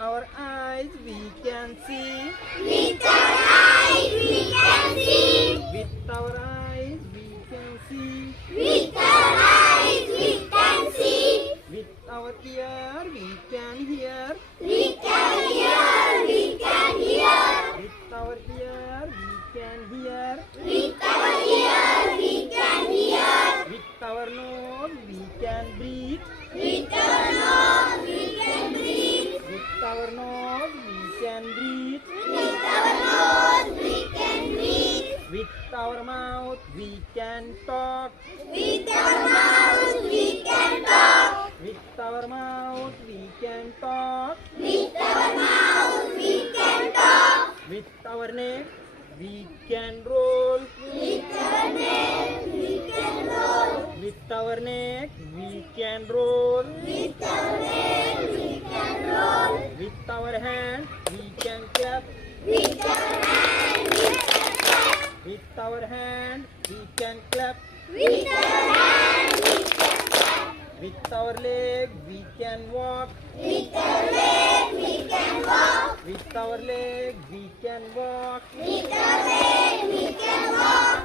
our eyes we can see. With our eyes we can see. With our eyes we can see. With our eyes we can see. With our ear we can hear. With our ear we can hear. With our ear we can hear. With our ear we can hear. With our nose we can breathe. With our nose we can breathe. With our nose we can breathe. With our nose we can breathe. With our mouth we can talk. With our mouth we can talk. With our mouth we can talk. With our mouth we can talk. With our neck we can roll. With our neck we can roll. With our neck we can roll. With our neck we can roll. With our hand we can clap. With our hand we can clap. With our hand we can clap. With our hand we can clap. With our leg we can walk. With our leg we can walk. With our leg we can walk. With our leg we can walk.